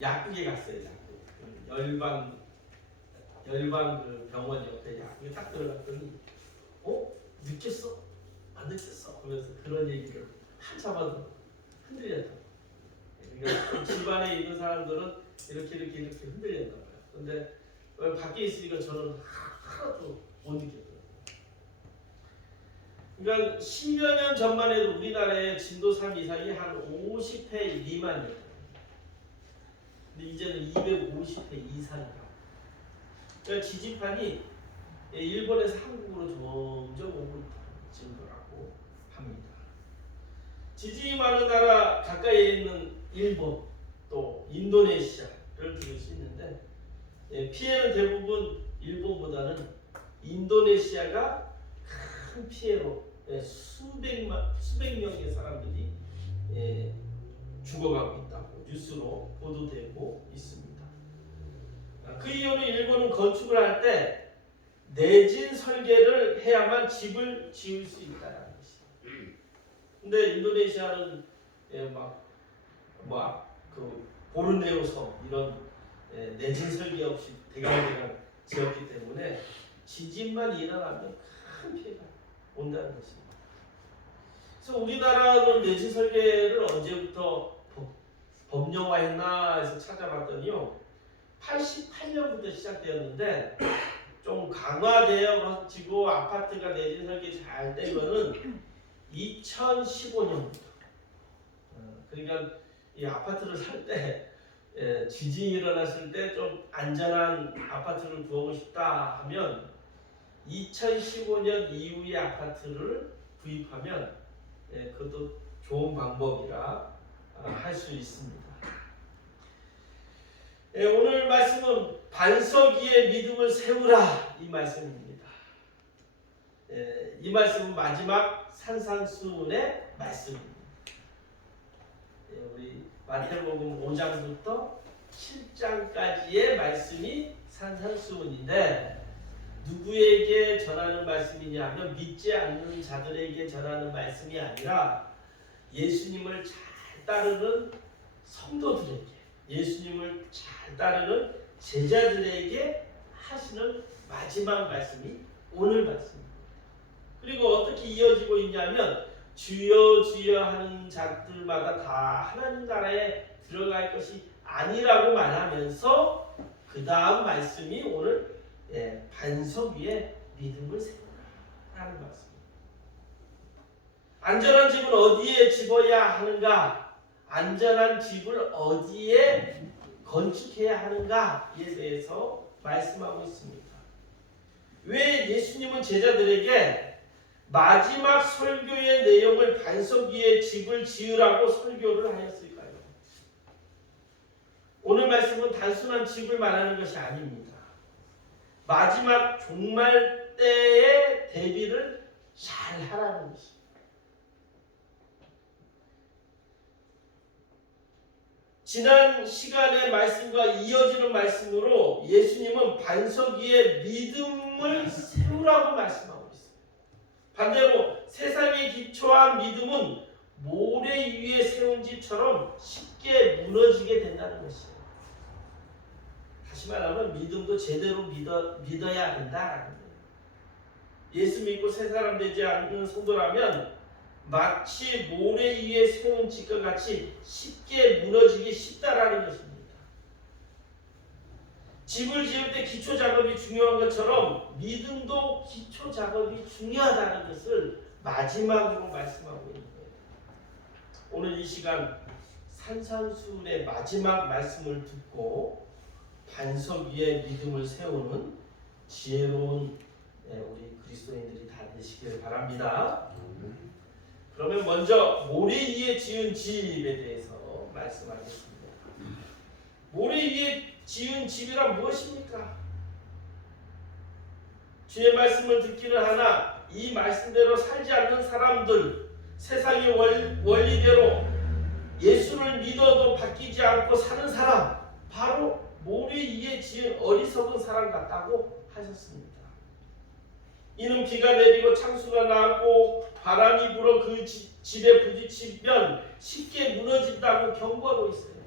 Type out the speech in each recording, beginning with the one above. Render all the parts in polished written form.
약국에 갔어요. 약국. 열방 그 병원 옆에 약국에 딱 들어갔더니 느꼈어? 안 느꼈어? 하면서 그런 얘기를 한참 하더라고. 흔들렸다. 그러니까 집안에 있는 사람들은 이렇게 흔들렸나 봐요. 근데 밖에 있으니까 저는 하나도 못 느꼈더라고요. 그러니까 10여 년 전만 해도 우리나라의 진도3 이상이 한 50회 미만이었어요. 근데 이제는 250회 이상이라고. 그러니까 지지판이 일본에서 한국으로 점점 오고 있다는 증거라고 합니다. 지진이 많은 나라 가까이에 있는 일본 또 인도네시아를 들을 수 있는데 피해는 대부분 일본보다는 인도네시아가 큰 피해로 수백 명의 사람들이 죽어가고 있다고 뉴스로 보도되고 있습니다. 그 이유는 일본은 건축을 할 때 내진 설계를 해야만 집을 지을 수 있다는 것이에요. 근데 인도네시아는 보르네오 섬 이런 내진 설계 없이 대강 지었기 때문에 지진만 일어나면 큰 피해가 온다는 것입니다. 그래서 우리나라는 내진 설계를 언제부터 법령화했나 해서 찾아봤더니요. 88년부터 시작되었는데 좀 강화되어 가지고 아파트가 내진 설계 잘 된 거는 2015년부터. 그러니까 이 아파트를 살 때 지진이 일어났을 때 좀 안전한 아파트를 구하고 싶다 하면 2015년 이후의 아파트를 구입하면 그것도 좋은 방법이라 할 수 있습니다. 오늘 말씀은 반석 위에 믿음을 세우라 이 말씀입니다. 이 말씀은 마지막 산상수훈의 말씀입니다. 우리 마태복음 5장부터 7장까지의 말씀이 산상수훈인데 누구에게 전하는 말씀이냐 하면 믿지 않는 자들에게 전하는 말씀이 아니라 예수님을 잘 따르는 성도들에게, 예수님을 잘 따르는 제자들에게 하시는 마지막 말씀이 오늘 말씀입니다. 그리고 어떻게 이어지고 있냐면 주여 주여 하는 자들마다 다 하나님 나라에 들어갈 것이 아니라고 말하면서 그 다음 말씀이 오늘 반석 위에 믿음을 세우라라는 말씀입니다. 안전한 집은 어디에 집어야 하는가? 안전한 집을 어디에 건축해야 하는가에 대해서 말씀하고 있습니다. 왜 예수님은 제자들에게 마지막 설교의 내용을 반석 위에 집을 지으라고 설교를 하였을까요? 오늘 말씀은 단순한 집을 말하는 것이 아닙니다. 마지막 종말 때의 대비를 잘 하라는 것입니다. 지난 시간의 말씀과 이어지는 말씀으로 예수님은 반석 위에 믿음을 세우라고 말씀하고 있습니다. 반대로 세상에 기초한 믿음은 모래 위에 세운 집처럼 쉽게 무너지게 된다는 것이에요. 다시 말하면 믿음도 제대로 믿어야 된다는 거예요. 예수 믿고 새 사람 되지 않는 성도라면 마치 모래 위에 세운 집과 같이 쉽게 무너지기 쉽다라는 것입니다. 집을 지을 때 기초 작업이 중요한 것처럼 믿음도 기초 작업이 중요하다는 것을 마지막으로 말씀하고 있는 거예요. 오늘 이 시간 산상수훈의 마지막 말씀을 듣고 반석 위에 믿음을 세우는 지혜로운 우리 그리스도인들이 다 되시길 바랍니다. 그러면 먼저 모래 위에 지은 집에 대해서 말씀하겠습니다. 모래 위에 지은 집이란 무엇입니까? 주의 말씀을 듣기를 하나 이 말씀대로 살지 않는 사람들, 세상의 원리대로 예수를 믿어도 바뀌지 않고 사는 사람, 바로 모래 위에 지은 어리석은 사람 같다고 하셨습니다. 이는 비가 내리고 창수가 나고 바람이 불어 그 집에 부딪히면 쉽게 무너진다고 경고하고 있어요.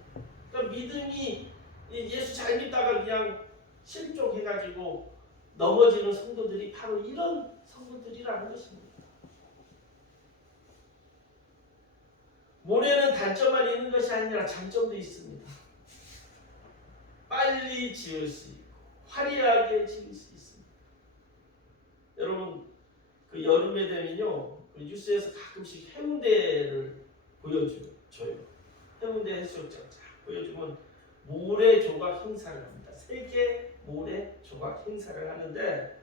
그러니까 믿음이 예수 잘 믿다가 그냥 실족해가지고 넘어지는 성도들이 바로 이런 성도들이라는 것입니다. 모래는 단점만 있는 것이 아니라 장점도 있습니다. 빨리 지을 수 있고 화려하게 지을 수 있습니다. 여러분 그 여름에 되면요 그 뉴스에서 가끔씩 해운대를 보여줘요. 해운대 해수욕장 쫙 보여주면 모래 조각 행사를 합니다. 세계 모래 조각 행사를 하는데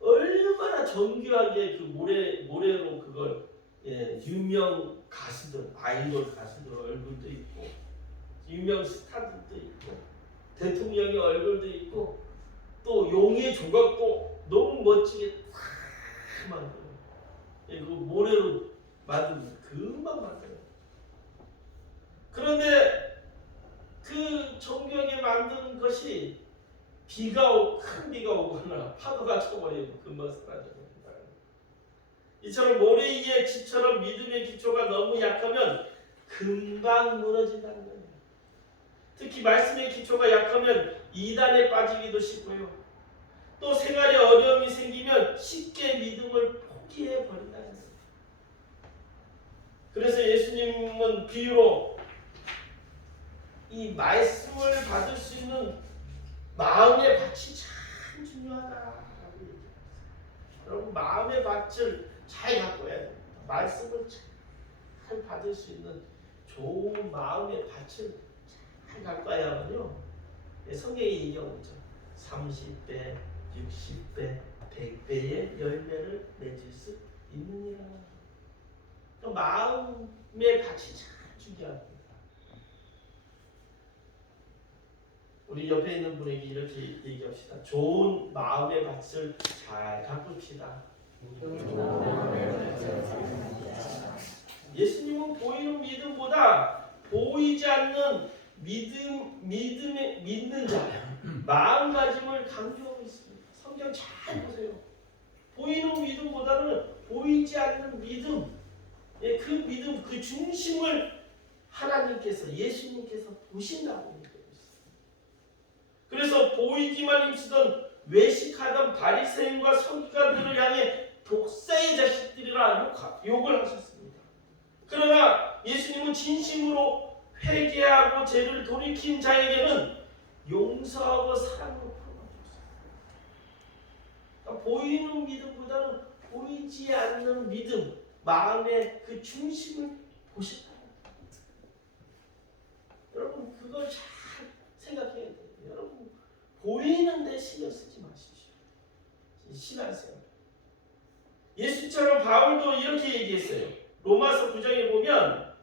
얼마나 정교하게 그 모래로 그걸 유명 가수들, 아이돌 가수들 얼굴도 있고 유명 스타들도 있고 대통령의 얼굴도 있고 또 용의 조각도 너무 멋지게 탁 만들어요. 그 모래로 만들면 금방 만들어요. 그런데 그 정교하게 만든 것이 큰 비가 오거나 파도가 쳐버리고 금방 사라져요. 이처럼 모래 위에 집처럼 믿음의 기초가 너무 약하면 금방 무너진다는 거예요. 특히 말씀의 기초가 약하면 이단에 빠지기도 쉽고요. 또 생활에 어려움이 생기면 쉽게 믿음을 포기해 버린다는 거예요. 그래서 예수님은 비유로 이 말씀을 받을 수 있는 마음의 밭이 참 중요하다라고 얘기합니다. 여러분 마음의 밭을 잘 가꿔야 됩니다. 말씀을 잘 받을 수 있는 좋은 마음의 밭을 잘 가꿔야만요. 성경이 얘기하고 있죠. 30배, 60배, 100배의 열매를 맺을 수 있느니라. 마음의 밭이 참 중요합니다. 우리 옆에 있는 분에게 이렇게 얘기합시다. 좋은 마음의 밭을 잘 가꿉시다. 예수님은 보이는 믿음보다 보이지 않는 믿는 자, 마음가짐을 강조하고 있습니다. 성경 잘 보세요. 보이는 믿음보다는 보이지 않는 믿음, 그 믿음, 그 중심을 하나님께서, 예수님께서 보신다고 얘기하고 있습니다. 그래서 보이기만 힘쓰던 외식하던 바리새인과 서기관들을 향해 독사의 자식들이라 욕을 하셨습니다. 그러나 예수님은 진심으로 회개하고 죄를 돌이킨 자에게는 용서하고 사랑으로 풀어주셨어요. 그러니까 보이는 믿음보다는 보이지 않는 믿음, 마음의 그 중심을 보셨다는 거예요. 여러분 그걸 잘 생각해야 돼요. 여러분 보이는데 신경 쓰지 마십시오. 신앙생활. 예수처럼 바울도 이렇게 얘기했어요. 로마서 9장에 보면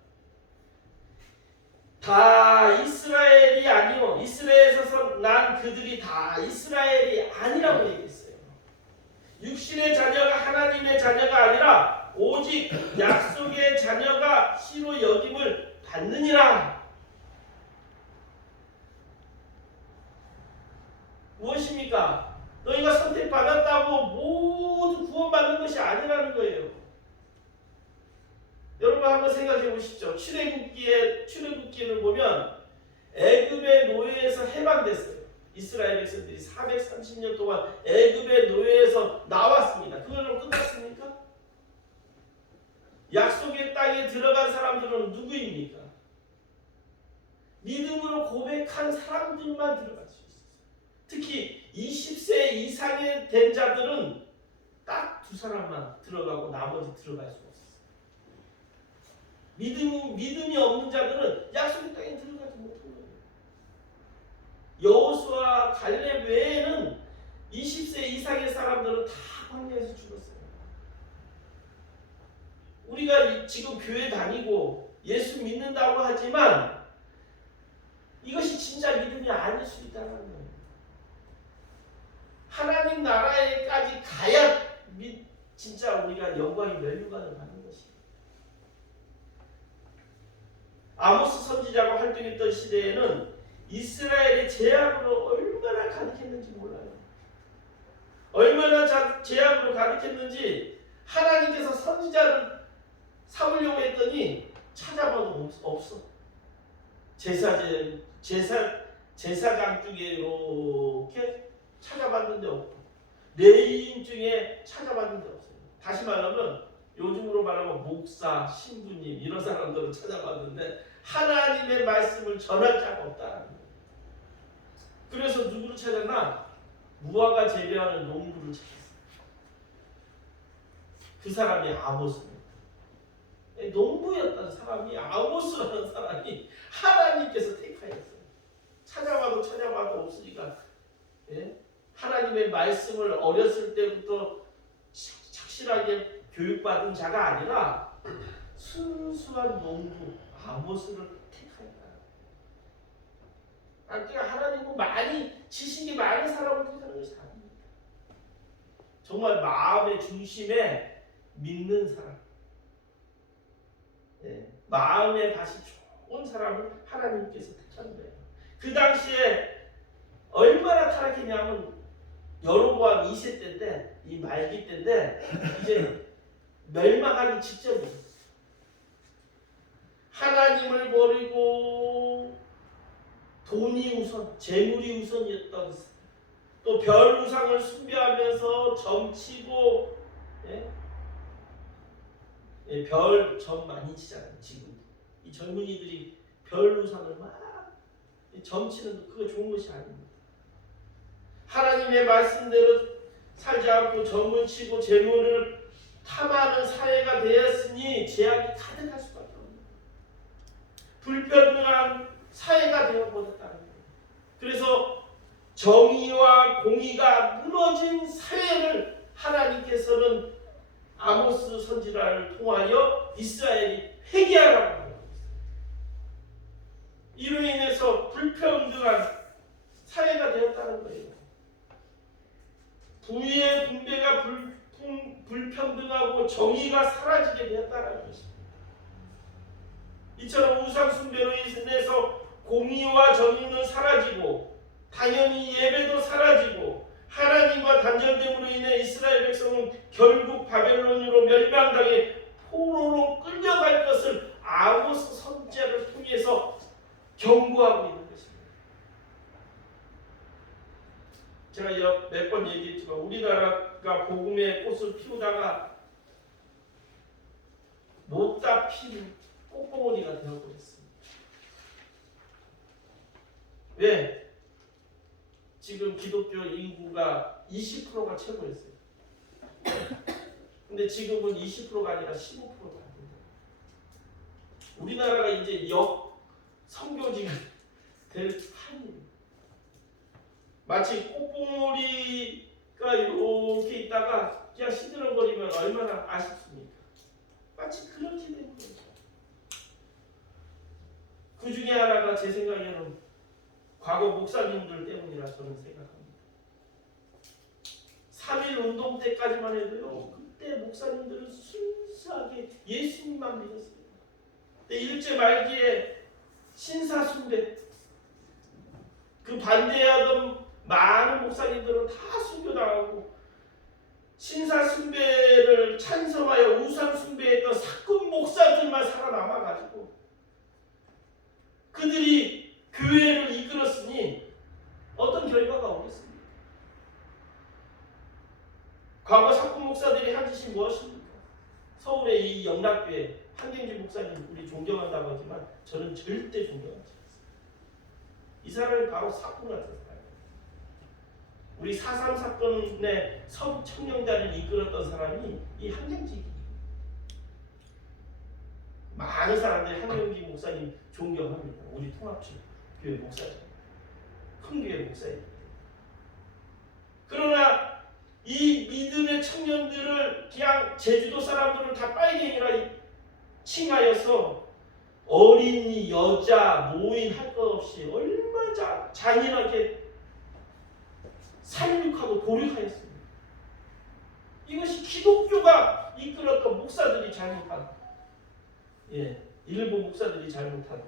다 이스라엘이 아니요 이스라엘에서 난 그들이 다 이스라엘이 아니라고 얘기했어요. 육신의 자녀가 하나님의 자녀가 아니라 오직 약속의 자녀가 씨로 여김을 받느니라. 무엇입니까? 너희가 선택받았다고 모두 구원받는 것이 아니라는 거예요. 여러분 한번 생각해 보십시오. 출애굽기를 보면 애굽의 노예에서 해방됐어요. 이스라엘 백성들이 430년 동안 애굽의 노예에서 나왔습니다. 그걸로 끝났습니까? 약속의 땅에 들어간 사람들은 누구입니까? 믿음으로 고백한 사람들만 들어갈 수 있어요. 특히 20세 이상의 된 자들은 딱 2사람만 들어가고 나머지 들어갈 수 없어요. 믿음이 없는 자들은 약속의 땅에 들어가지 못한 거예요. 여호수아 갈렙 외에는 20세 이상의 사람들은 다 광야에서 죽었어요. 우리가 지금 교회 다니고 예수 믿는다고 하지만 이것이 진짜 믿음이 아닐 수 있다는 거예요. 하나님 나라에까지 가야 진짜 우리가 영광의 면류관을 받는 것이에요. 아모스 선지자가 활동했던 시대에는 이스라엘의 죄악으로 얼마나 가득했는지 몰라요. 얼마나 죄악으로 가득했는지 하나님께서 선지자를 삼으려고 했더니 찾아봐도 없어. 제사장 중에 이렇게 찾아봤는데 없고 레위인 중에 찾아봤는데 없어요. 다시 말하면 요즘으로 말하면 목사, 신부님 이런 사람들을 찾아봤는데 하나님의 말씀을 전할 자가 없다는 거예요. 그래서 누구를 찾았나? 무화과 재배하는 농부를 찾았어요. 그 사람이 아모스입니다. 농부였던 사람이 아모스라는 사람이 하나님께서 택하였어요. 찾아봐도 없으니까 하나님의 말씀을 어렸을 때부터 착실하게 교육받은 자가 아니라 순수한 농부 아모스를 택하였다. 그러니까 하나님은 많이 지식이 많은 사람을 택하는 것이 아닙니다. 정말 마음의 중심에 믿는 사람, 마음의 밭이 좋은 사람을 하나님께서 택하는 거예요. 그 당시에 얼마나 타락했냐면 여로보암 2세 때인데 이 말기 때인데 이제 멸망하기 직전이에요. 하나님을 버리고 돈이 우선, 재물이 우선이었던, 또 별 우상을 숭배하면서 점치고 별 점 많이 치잖아요. 지금 이 젊은이들이 별 우상을 막 점치는 그거 좋은 것이 아닙니다. 하나님의 말씀대로 살지 않고 점을 치고 재물을 탐하는 사회가 되었으니 재앙이 가득할 수밖에 없습니다. 불평등한 사회가 되어버렸다는 거예요. 그래서 정의와 공의가 무너진 사회를 하나님께서는 아모스 선지자를 통하여 이스라엘이 회개하라고 하고 있어요. 이로 인해서 불평등한 사회가 되었다는 거예요. 부의 분배가 불평등하고 정의가 사라지게 되었다는 것입니다. 이처럼 우상 숭배로 인해서 공의와 정의는 사라지고 당연히 예배도 사라지고 하나님과 단절됨으로 인해 이스라엘 백성은 결국 바벨론으로 멸망당해 포로로 끌려갈 것을 아모스 선지자를 통해서 경고하고 있는 것입니다. 제가 몇 번 얘기했지만 우리나라가 복음의 꽃을 피우다가 못다 피는 꽃봉오리가 되어버렸습니다. 왜? 지금 기독교 인구가 20%가 최고였어요. 근데 지금은 20%가 아니라 15%가 됩니다. 우리나라가 이제 역선교지가 될 판입니다. 마치 꽃봉오리가 이렇게 있다가 그냥 시들어버리면 얼마나 아쉽습니까? 마치 그렇게 되는 거죠. 그 중에 하나가 제 생각에는 과거 목사님들 때문이라 저는 생각합니다. 3.1 운동 때까지만 해도요, 그때 목사님들은 순수하게 예수님만 믿었어요. 근데 일제 말기에 신사순례, 그 반대하던 많은 목사님들은 다 순교당하고 신사순례를 찬성하여 우상순배했던 사건 목사들만 살아남아가지고 그들이 교회를 이끌었으니 어떤 결과가 오겠습니까? 과거 사건 목사들이 한 짓이 무엇입니까? 서울의 이 영락교회 한경주 목사님 우리 존경한다고 하지만 저는 절대 존경하지 않습니다. 이 사람이 바로 사건 같은 사람이에요. 우리 4.3 사건의 서북 청년단을 이끌었던 사람이 이 한경지. 많은 사람들이 한경지 목사님 존경합니다. 우리 통합주 교회 목사님, 큰 교회 목사님. 그러나 이 믿음의 청년들을 그냥 제주도 사람들을 다 빨갱이라 칭하여서 어린이, 여자, 노인 할 것 없이 얼마나 잔인하게 살육하고 도륙하였습니다. 이것이 기독교가 이끌었던 목사들이 잘못한, 일부 목사들이 잘못한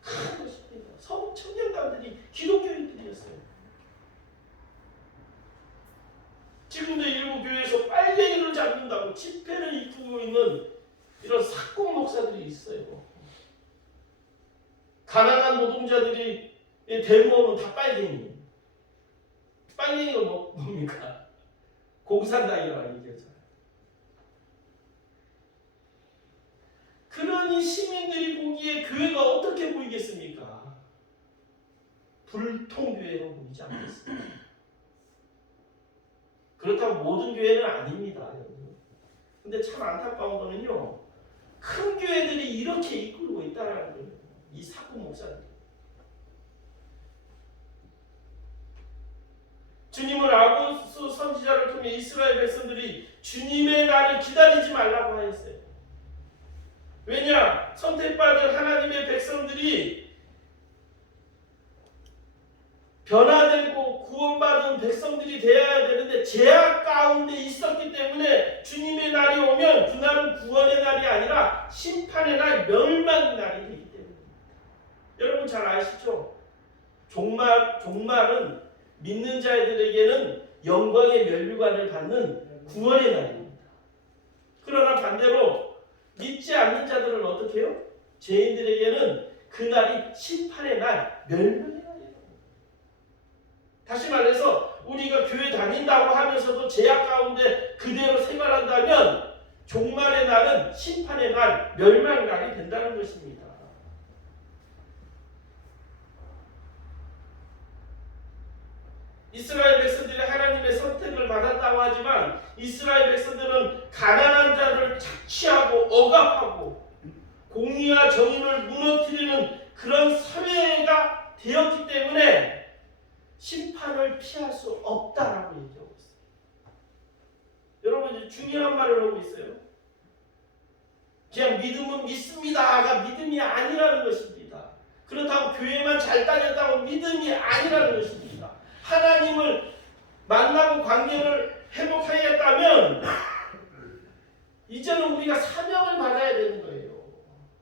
큰 것입니다. 서북 청년단들이 기독교인들이었어요. 지금도 일부 교회에서 빨갱이를 잡는다고 집회를 이끌고 있는 이런 사건 목사들이 있어요. 가난한 노동자들이 데모하면 다 빨갱이. 빨갱이가 뭡니까? 공산당이라고 얘기하잖아요. 그러니 시민들이 보기에 교회가 어떻게 보이겠습니까? 불통교회로 보이지 않겠습니까? 그렇다고 모든 교회는 아닙니다, 여러분. 근데 참 안타까운 거는요, 큰 교회들이 이렇게 이끌고 있다는 거예요. 이 사고 목사들. 주님을 아모스 선지자를 통해 이스라엘 백성들이 주님의 날을 기다리지 말라고 하였어요. 왜냐? 선택받은 하나님의 백성들이 변화되고 구원받은 백성들이 되어야 되는데 제약 가운데 있었기 때문에 주님의 날이 오면 그날은 구원의 날이 아니라 심판의 날, 멸망의 날이 되기 때문입니다. 여러분 잘 아시죠? 종말은 믿는 자들에게는 영광의 면류관을 받는 구원의 날입니다. 그러나 반대로 믿지 않는 자들은 어떻게 해요? 죄인들에게는 그날이 심판의 날, 멸망의 날이에요. 다시 말해서 우리가 교회 다닌다고 하면서도 제약 가운데 그대로 생활한다면 종말의 날은 심판의 날, 멸망의 날이 된다는 것입니다. 이스라엘 백성들이 하나님의 선택을 받았다고 하지만 이스라엘 백성들은 가난한 자를 착취하고 억압하고 공의와 정의를 무너뜨리는 그런 사회가 되었기 때문에 심판을 피할 수 없다라고 얘기하고 있어요. 여러분 이제 중요한 말을 하고 있어요. 그냥 믿음은 믿습니다가 믿음이 아니라는 것입니다. 그렇다고 교회만 잘 다녔다고 믿음이 아니라는 것입니다. 하나님을 만나고 관계를 회복하였다면 이제는 우리가 사명을 받아야 되는 거예요.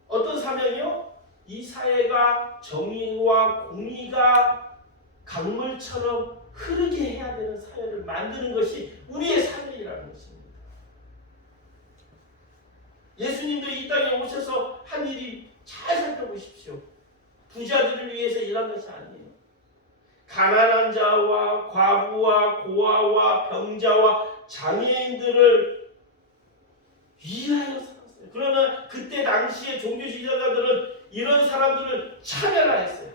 어떤 사명이요? 이 사회가 정의와 공의가 강물처럼 흐르게 해야 되는 사회를 만드는 것이 우리의 사명이라는 것입니다. 예수님도 이 땅에 오셔서 한 일이 잘 살펴보십시오. 부자들을 위해서 일한 것이 아니에요. 가난한 자와 과부와 고아와 병자와 장애인들을 위하여 살았어요. 그러나 그때 당시에 종교 지도자들은 이런 사람들을 차별하였어요.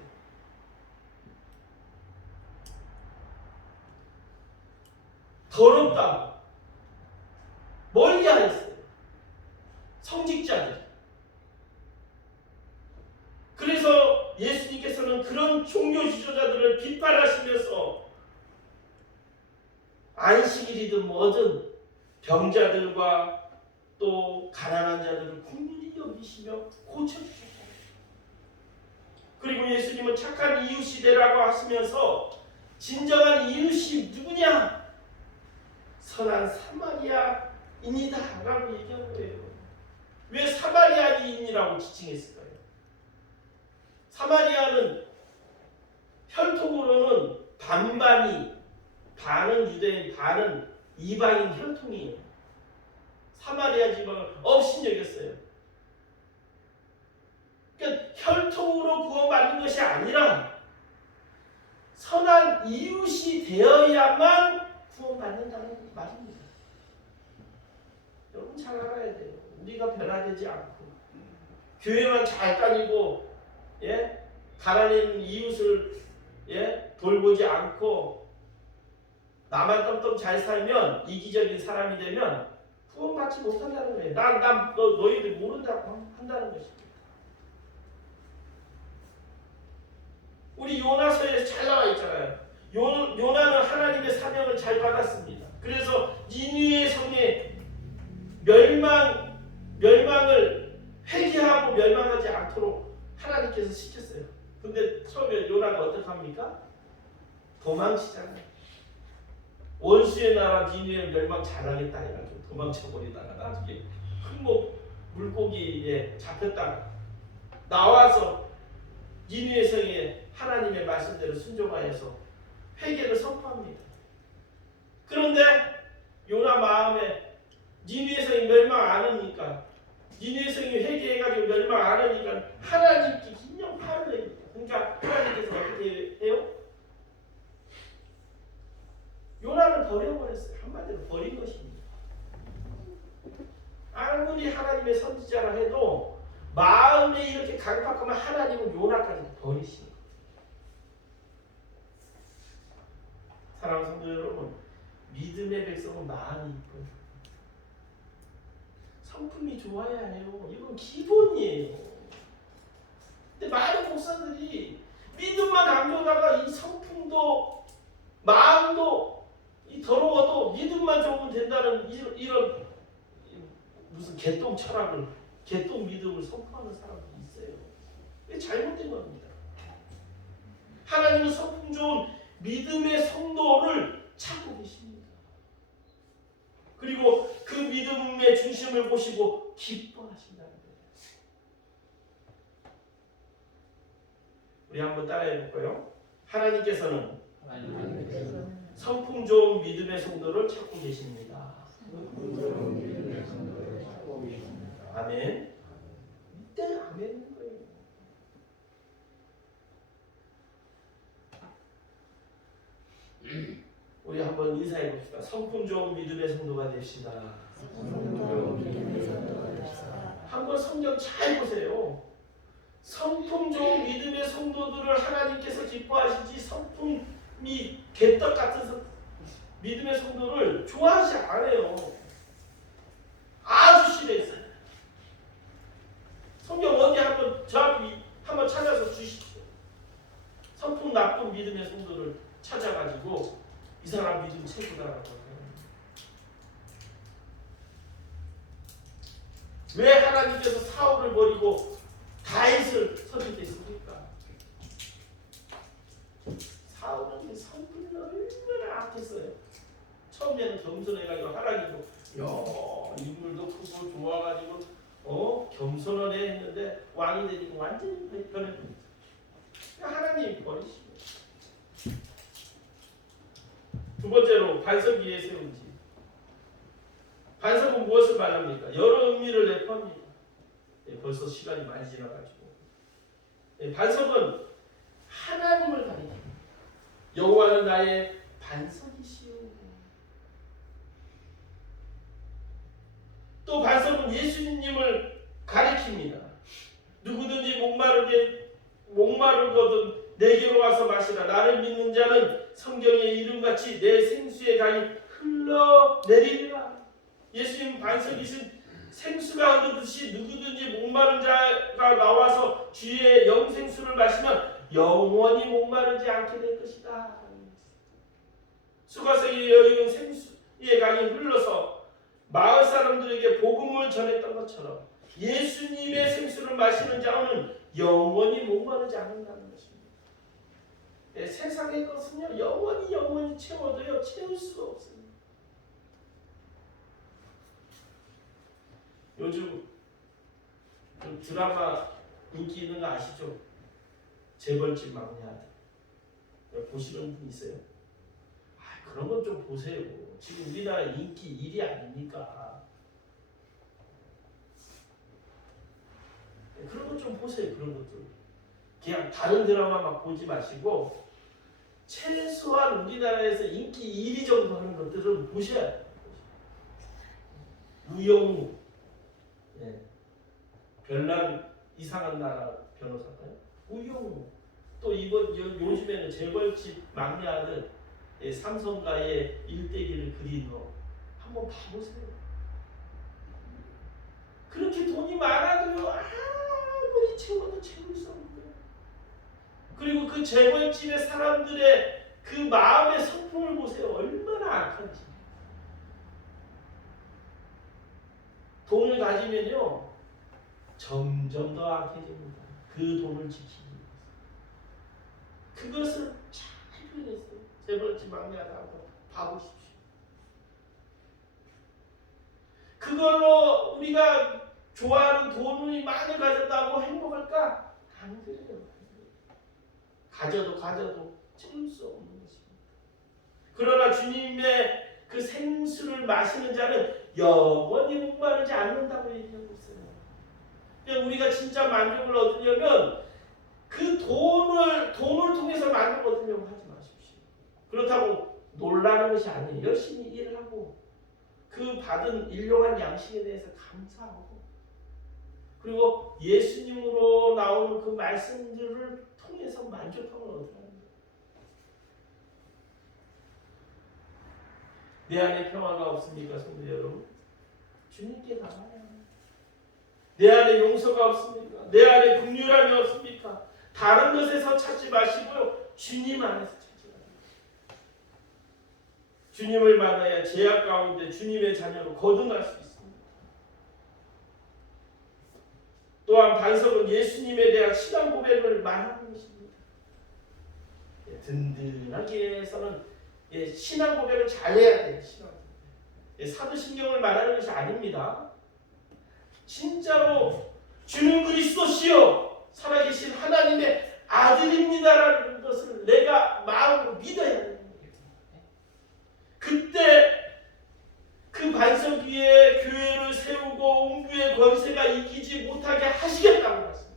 더럽다, 멀리하였어요. 성직자들. 그래서 예수님께서는 그런 종교 지도자들을 비판하시면서 안식일이든 뭐든 병자들과 또 가난한 자들을 국민이 여기시며 고쳐주셨어요. 그리고 예수님은 착한 이웃이 되라고 하시면서 진정한 이웃이 누구냐? 선한 사마리아인이다 라고 얘기한 거예요. 왜 사마리아인이라고 지칭했을까요? 사마리아는 혈통으로는 반반이, 반은 유대인, 반은 이방인 혈통이에요. 사마리아 지방을 업신여겼어요. 그러니까 혈통으로 구원받는 것이 아니라 선한 이웃이 되어야만 구원받는다는 말입니다. 여러분 잘 알아야 돼요. 우리가 변화되지 않고 교회만 잘 다니고 가난한 이웃을 돌보지 않고 나만 덤덤 잘 살면 이기적인 사람이 되면 구원받지 못한다는 거예요. 너희들 모른다고 한다는 것입니다. 우리 요나서에 잘 나와 있잖아요. 요나는 하나님의 사명을 잘 받았습니다. 그래서 니느웨 성의 멸망을 회개하고 멸망하지 않도록 하나님께서 시켰어요. 근데 처음에 요나가 어떻게 합니까? 도망치잖아요. 원수의 나라 니느웨 멸망 잘하겠다 해가지고 도망쳐버리다가 나중에 큰 물고기에 잡혔다가 나와서 니느웨 성에 하나님의 말씀대로 순종하여서 회개를 선포합니다. 그런데 요나 마음에 니느웨 성이 멸망 안 하니까 니네 성이 회개해가지고 멸망 안 하니까 하나님께 긴령 화를 냅니다. 그러니까 하나님께서 어떻게 해요? 요나를 버려버렸어요. 한마디로 버린 것입니다. 아무리 하나님의 선지자라 해도 마음에 이렇게 강팍하면 하나님은 요나까지 버리시는 거예요. 사랑하는 성도 여러분, 믿음의 백성은 마음이 이뻐요. 성품이 좋아야 해요. 이건 기본이에요. 근데 많은 목사들이 믿음만 강조하다가 이 성품도 마음도 이 더러워도 믿음만 좋으면 된다는 이런 무슨 개똥 철학을 개똥 믿음을 선포하는 사람들이 있어요. 이게 잘못된 겁니다. 하나님은 성품 좋은 믿음의 성도를 찾고 계십니다. 그리고 그 믿음의 중심을 보시고 기뻐하신다는 거예요. 우리 한번 따라해 볼까요? 하나님께서는 성품 좋은 믿음의 성도를 찾고 계십니다. 아멘. 이때 아멘인 거예요. 우리 한번 인사해 봅시다. 성품 좋은 믿음의 성도가 됩시다. 한번 성경 잘 보세요. 성품 좋은 믿음의 성도들을 하나님께서 기뻐하시지 성품이 개떡 같은 믿음의 성도를 좋아하지 않아요. 아주 싫어했어요. 성경 어디 한번 저 앞에 한번 찾아서 주십시오. 성품 나쁜 믿음의 성도를 찾아가지고 이 사람 믿음 최고다라고 해요. 왜 하나님께서 사울을 버리고 다윗을 선택했습니까? 사울은 성품이 얼마나 악했어요. 처음에는 겸손해가지고 하나님도 야 인물도 크고 좋아가지고 겸손하네 했는데 왕이 되니까 완전히 변해버렸어요. 하나님이 버리시고. 두 번째로 반석위에 세운 집. 반석은 무엇을 말합니까? 여러 의미를 내포합니다. 벌써 시간이 많이 지나가지고 반석은 하나님을 가리킵니다. 여호와는 나의 반석이시오. 또 반석은 예수님을 가리킵니다. 누구든지 목마르거든 내게로 와서 마시라. 나를 믿는 자는 성경의 이름같이 내 생수의 강이 흘러내리리라. 예수님 반석이신 생수가 흐르듯이 누구든지 목마른 자가 나와서 주의 영생수를 마시면 영원히 목마르지 않게 될 것이다. 수가성에 여인은 생수의 강이 흘러서 마을 사람들에게 복음을 전했던 것처럼 예수님의 생수를 마시는 자는 영원히 목마르지 않는다는 것입니다. 세상의 것은요 영원히 채워도요 채울 수가 없습니다. 요즘 드라마 인기 있는 거 아시죠? 재벌집 막내 아들 보시는 분 있어요? 그런 건 좀 보세요. 지금 우리나라 인기 1위 아닙니까? 그런 것 좀 보세요. 그런 것들 그냥 다른 드라마 막 보지 마시고 최소한 우리나라에서 인기 1위 정도 하는 것들은 보셔야 돼요. 우영우 별난 이상한 나라 변호사가요? 우영우 또 이번 요즘에는 재벌집 막내 아들 삼성가의 일대기를 그린 거 한번 봐보세요. 그렇게 돈이 많아도요 아무리 채워도 채울 수 없는 거예요. 그리고 그 재벌집의 사람들의 그 마음의 성품을 보세요. 얼마나 악한지. 돈을 가지면요 점점 더 악해집니다. 그 돈을 지키기 위해서. 그것을 잘 표현했어요. 재벌집 막내 아들하고 봐보십시오. 그걸로 우리가 좋아하는 돈이 많이 가졌다고 행복할까? 안 그래요. 가져도 채울 수 없는 것입니다. 그러나 주님의 그 생수를 마시는 자는 영원히 목마르지 않는다고 얘기하고 있어요. 그냥 우리가 진짜 만족을 얻으려면 그 돈을 통해서 만족을 얻으려고 하지 마십시오. 그렇다고 놀라는 것이 아니에요. 열심히 일하고 그 받은 일용한 양식에 대해서 감사하고 그리고 예수님으로 나오는 그 말씀들을 통해서 만족함을 얻으라는 거예요. 내 안에 평화가 없습니까, 성도 여러분? 주님께 나와요. 내 안에 용서가 없습니까? 내 안에 긍휼함이 없습니까? 다른 것에서 찾지 마시고요. 주님 안에서 찾으라는 거예요. 주님을 만나야 죄악 가운데 주님의 자녀로 거듭날 수 있습니다. 또한 반석은 예수님에 대한 신앙 고백을 말하는 것입니다. 든든하게 해서는 신앙 고백을 잘해야 돼요. 신앙 고백. 사도신경을 말하는 것이 아닙니다. 진짜로 주는 그리스도시요 살아계신 하나님의 아들입니다라는 것을 내가 마음으로 믿어야 되는 거예요. 그때 그 반석 위에 교회를 세우고 음부의 권세가 이기지 못하게 하시겠다고 말씀합니다.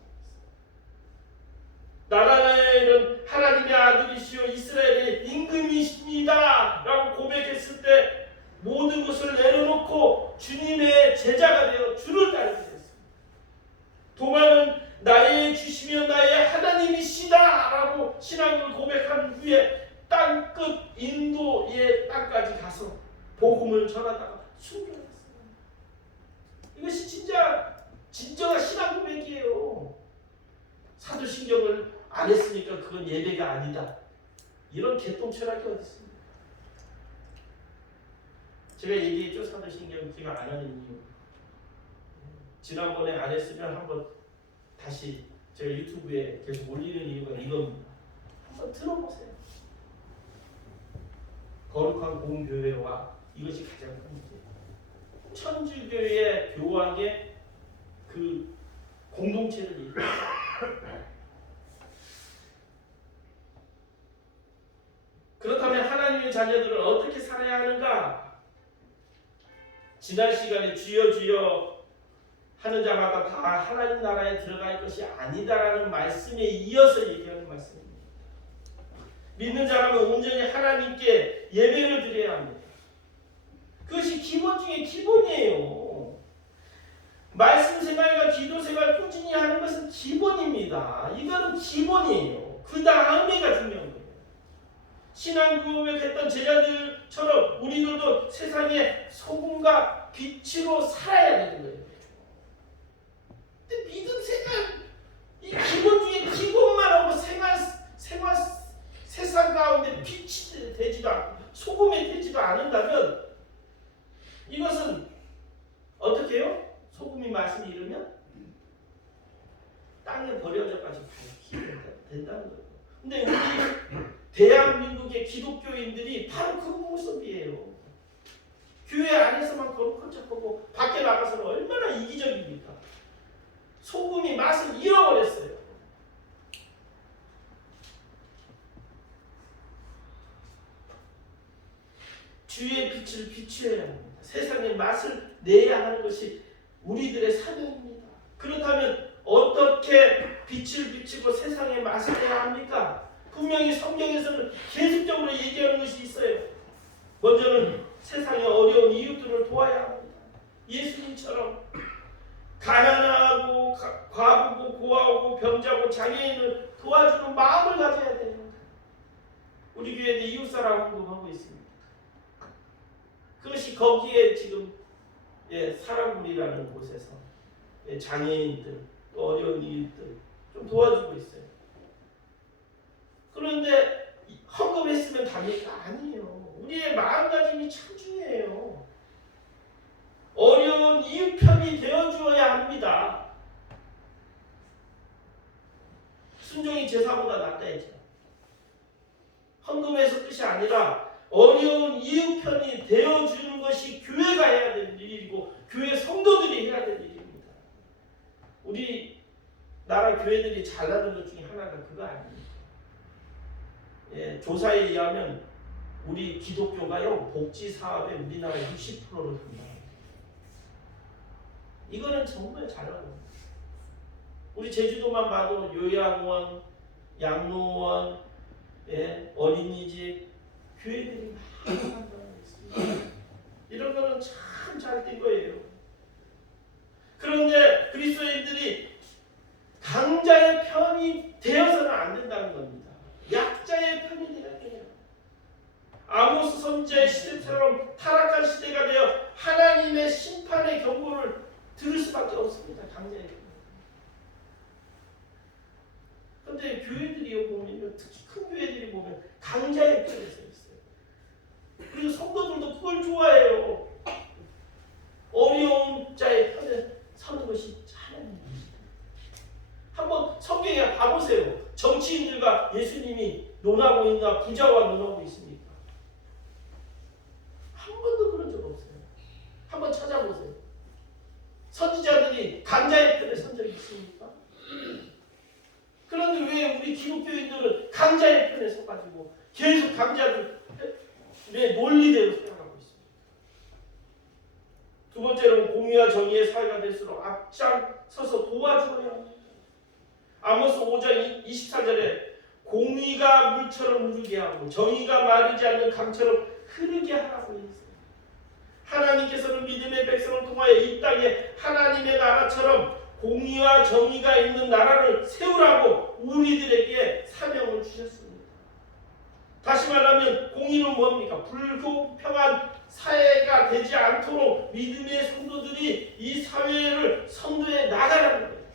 나라는 하나님의 아들이시요 이스라엘의 임금이십니다 라고 고백했을 때 모든 것을 내려놓고 주님의 제자가 되어 주를 따르게 됐습니다. 도마는 나의 주시며 나의 하나님이시다 라고 신앙을 고백한 후에 땅끝 인도의 땅까지 가서 복음을 전하다가 순교했어요. 이것이 진정한 신앙 고백이에요. 사도신경을 안 했으니까 그건 예배가 아니다. 이런 개똥 철학이 어디 있습니까? 제가 얘기했죠. 사도신경 제가 안 하는 이유. 지난번에 안 했으면 한번 다시 제가 유튜브에 계속 올리는 이유가 이겁니다. 한번 들어보세요. 거룩한 공교회와 이것이 가장 큰 문제예요. 천주교의 교황의 그 공동체를 얘기해요. 그렇다면 하나님의 자녀들은 어떻게 살아야 하는가? 지난 시간에 주여 주여 하는 자마다 다 하나님 나라에 들어갈 것이 아니다라는 말씀에 이어서 얘기하는 말씀입니다. 믿는 자라면 온전히 하나님께 예배를 드려야 합니다. 그것이 기본 중에 기본이에요. 말씀 생활과 기도 생활 꾸준히 하는 것은 기본입니다. 이거는 기본이에요. 그 다음에가 중요한 거예요. 신앙 고백했던 제자들처럼 우리들도 세상의 소금과 빛으로 살아야 되는 거예요. 근데 믿음 생활 이 기본 중에 기본만 하고 생활 세상 가운데 빛이 되지도 않고 소금이 되지도 않는다면 이것은 어떻게 해요? 소금이 맛을 잃으면 땅에 버려져까지 밝히게 된다는 거예요. 근데 우리 대한민국의 기독교인들이 바로 그 모습이에요. 교회 안에서만 거룩한 척하고 밖에 나가서는 얼마나 이기적입니까? 소금이 맛을 잃어버렸어요. 주의 빛을 비추어야 합니다. 세상의 맛을 내야 하는 것이 우리들의 사명입니다. 그렇다면 어떻게 빛을 비추고 세상의 맛을 내야 합니까? 분명히 성경에서는 계속적으로 얘기하는 것이 있어요. 먼저는 세상의 어려운 이웃들을 도와야 합니다. 예수님처럼 가난하고 과부고 고아오고 병자고 장애인을 도와주는 마음을 가져야 됩니다. 우리 교회도 이웃사랑 운동하고 있습니다. 그것이 거기에 지금 사랑문이라는 곳에서 장애인들, 어려운 이웃들 좀 도와주고 있어요. 그런데 헌금했으면 답니까? 아니에요. 우리의 마음가짐이 참 중요해요. 어려운 이웃 편이 되어주어야 합니다. 순종이 제사보다 낫다 했죠. 헌금에서 끝이 아니라 어려운 이웃 편이 되어주는 것이 교회가 해야 되는 일이고 교회 성도들이 해야 되는 일입니다. 우리 나라 교회들이 잘나는 것 중에 하나가 그거 아닙니까? 조사에 의하면 우리 기독교가요 복지 사업에 우리나라 60%를 담당합니다. 이거는 정말 잘하고 우리 제주도만 봐도 요양원, 양로원, 어린이집, 교회들이 많이 있습니다. 이런 거는 참 잘 된 거예요. 그런데 그리스도인들이 강자의 편이 되어서는 안 된다는 겁니다. 약자의 편이 되어야 돼요. 아모스 선지자의 시대처럼 타락한 시대가 되어 하나님의 심판의 경고를 들을 수밖에 없습니다. 강자의 편. 그런데 교회들이 보면, 특히 큰 교회들이 보면 강자의 편에 서 있어요. 그리고 성도들도 그걸 좋아해요. 어려운 자의 편에 서는 것이 하나님입니다. 한번 성경에 봐보세요. 정치인들과 예수님이 논하고 있나, 부자와 논하고 있습니까? 한 번도 그런 적 없어요. 한번 찾아보세요. 선지자들이 강자의 편에 선 적이 있습니까? 그런데 왜 우리 기독교인들은 강자의 편에 서가지고 계속 강자들의 논리대로 생각하고 있습니다. 두 번째로는 공의와 정의의 사회가 될수록 앞장서서 도와줘야 합니다. 아모스 5장 24절에 공의가 물처럼 흐르게 하고 정의가 마르지 않는 강처럼 흐르게 하라고 했어요. 하나님께서는 믿음의 백성을 통하여 이 땅에 하나님의 나라처럼 공의와 정의가 있는 나라를 세우라고 우리들에게 사명을 주셨습니다. 다시 말하면 공의는 뭡니까? 불공평한 사회가 되지 않도록 믿음의 성도들이 이 사회를 선도해 나가라는 거예요.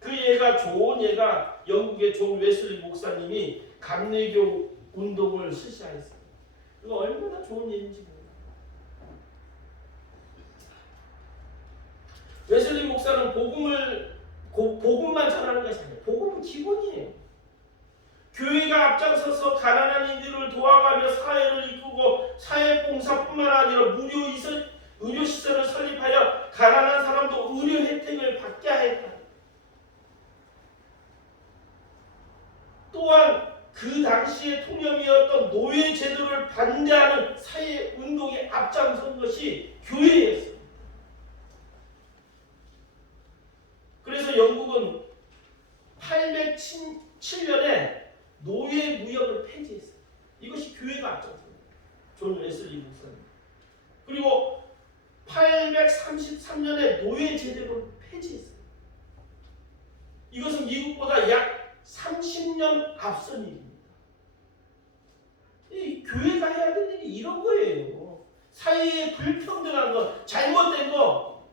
그 예가 좋은 예가 영국의 존 웨슬리 목사님이 감리교 운동을 실시하였어요. 이거 얼마나 좋은 예인지 몰라요. 웨슬리 목사는 복음만 전하는 것이 아니에요. 복음은 기본이에요. 교회가 앞장서서 가난한 이들을 도와가며 사회를 이끌고 사회봉사뿐만 아니라 의료시설을 설립하여 가난한 사람도 의료 혜택을 받게 했다. 또한 그 당시에 통념이었던 노예 제도를 반대하는 사회 운동에 앞장선 것이 교회였어요. 그래서 영국은 807년에 노예 무역을 폐지했어요. 이것이 교회가 앞장서요. 존 웨슬리 목사님. 그리고 833년에 노예 제도를 폐지했어요. 이것은 미국보다 약 30년 앞선 일입니다. 이 교회가 해야 될 일이 이런 거예요. 사회에 불평등한 거, 잘못된 거.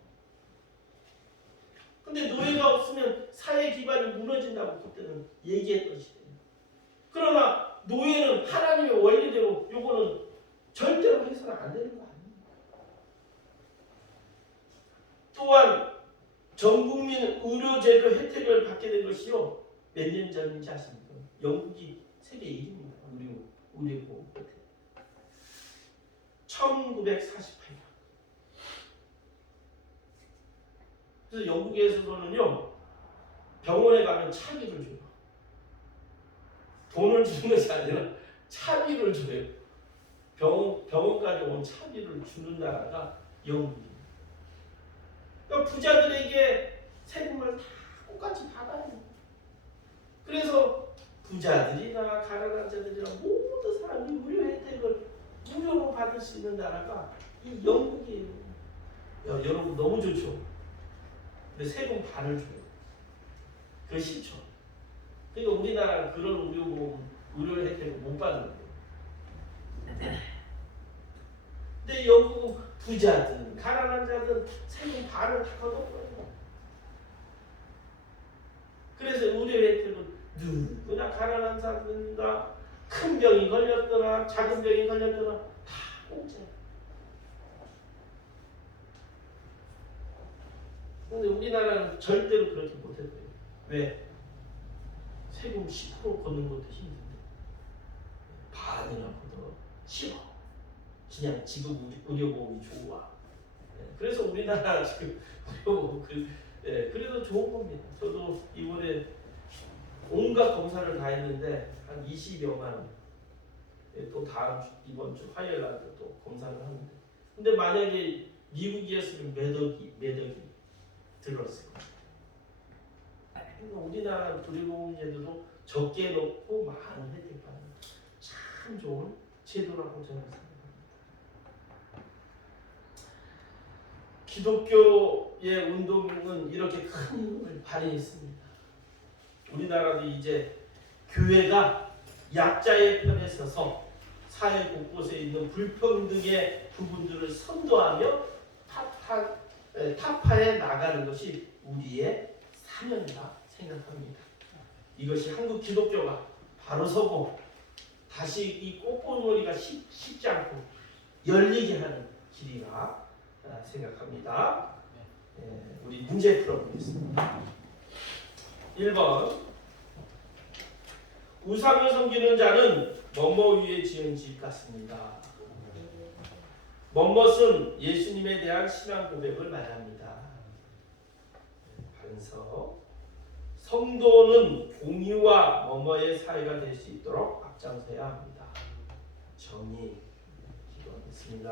근데 노예가 없으면 사회 기반이 무너진다고 그때는 얘기했던 시대입니다. 그러나 노예는 하나님의 원리대로 요거는 절대로 해서는 안 되는 거 아닙니까? 또한 전국민 의료제도 혜택을 받게 된 것이요. 몇 년 전인지 아십니까? 영국이 세계 1위입니다. 의료보험 혜택. 1948년. 그래서 영국에서는요, 병원에 가면 차비를 줘요. 돈을 주는 것이 아니라 차비를 줘요. 병원까지 온 차비를 주는 나라가 영국입니다. 그러니까 부자들에게 세금을 다 똑같이 받아야 돼요. 그래서 부자들이나 가난한 자들이나 모든 사람이 무료 혜택을 무료로 받을 수 있는 나라가 이 영국이에요. 여러분 너무 좋죠? 근데 세금 반을 줘요. 그게 싫죠. 그러니까 우리나라는 그런 의료 혜택을 못 받는 거예요. 근데 영국은 부자든 가난한 자든 세금 반을 다 걷어버려요. 그래서 의료 혜택은 누구나 가난한 사람이나 큰 병이 걸렸거나 작은 병이 걸렸거나 다 공짜예요. 근데 우리나라는 절대로 그렇게 못했어요. 왜? 세금 10% 걷는 것도 힘든데 반이나 걷어 싫어. 그냥 지금 의료보험이 좋아. 그래서 우리나라 지금 의료보험 그래도 좋은 겁니다. 저도 이번에 온갖 검사를 다 했는데 한 20여만 또 이번 주 화요일 날 또 검사를 하는데 근데 만약에 미국이었으면 매덕이 들었을 거예요. 그러니까 우리나라 불의보험 제도도 적게 놓고 많은 혜택 받는 참 좋은 제도라고 저는 생각합니다. 기독교의 운동은 이렇게 큰 힘을 발휘했습니다. 우리나라도 이제 교회가 약자의 편에 서서 사회 곳곳에 있는 불평등의 부분들을 선도하며 타파해 나가는 것이 우리의 사명이라 생각합니다. 이것이 한국 기독교가 바로 서고 다시 이 꽃봉오리가 식지 않고 열리게 하는 길이라 생각합니다. 우리 문제 풀어보겠습니다. 1번 우상을 섬기는 자는 뭐뭐 위에 지은 집 같습니다. 뭐뭇은 예수님에 대한 신앙 고백을 말합니다. 반석 성도는 공의와 뭐뭐의 사회가 될 수 있도록 앞장서야 합니다. 정의 기도하겠습니다.